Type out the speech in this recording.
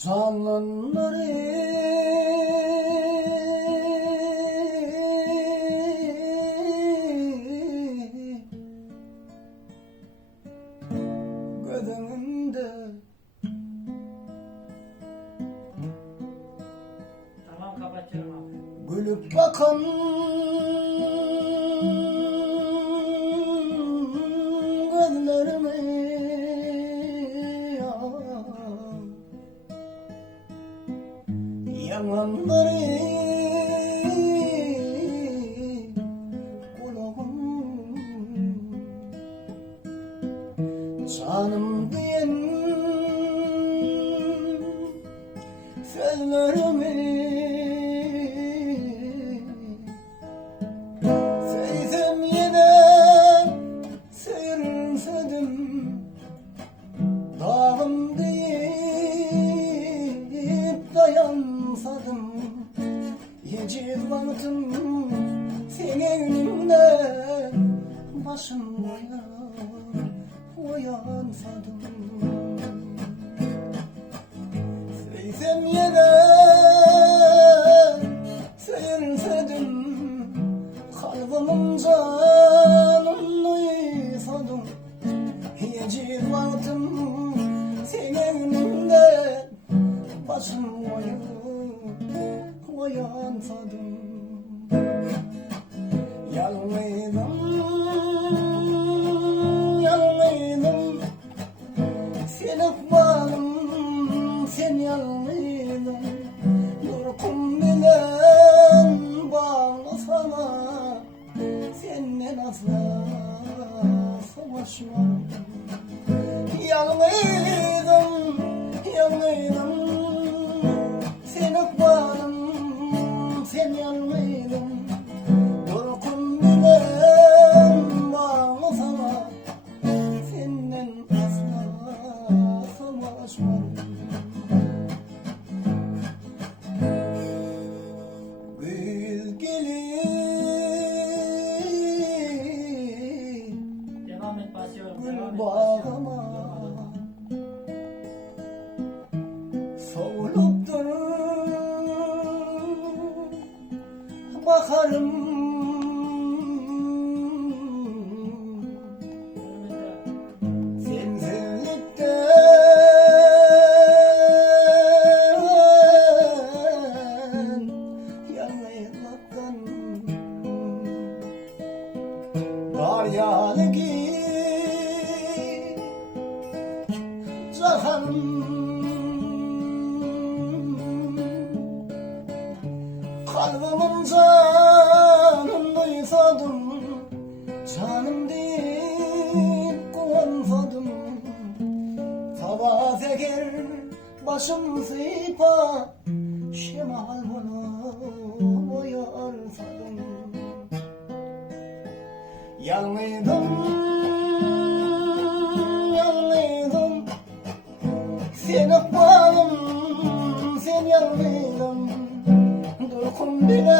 Zamanları gözümde Tamam, kapatıyorum abi. gülüp bakan gözlerime yalanları kulağım canım diyen sözlerimi sevsem yine seyirsedim dağım deyip dayansadım yecil vaktim senin önümde başım uyansadım sevsem yine seyirsedim kalbimin canını yısadım yecil vaktim senin önümde başım uyansadım yalnızım yalnızım sen akbalım sen yalnızım yorkum bilen bağlasana seninle asla savaşmam yalnızım yalnızım sen akbalım sen yalnızım yorkum bilen bağlasana seninle asla savaşmam Güz gelir Devam et, basıyorum. gül Devam et, bağıma basıyorum. soğulup durur bakarım sensizlikten yanaylıktan var yanı ki cahanım kalbimin canını yısadım canım deyip kuansadım sabah teker başım sıypa şemal bunu uyarsadım yalnızım yalnızım sen akbalım sen yalnızım durkum bile